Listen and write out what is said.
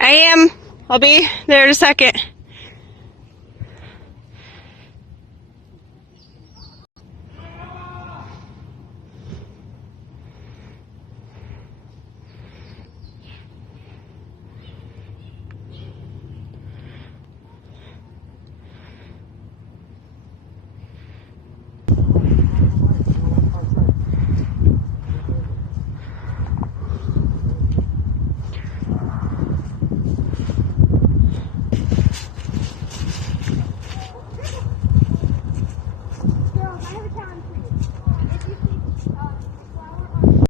I am. I'll be there in a second.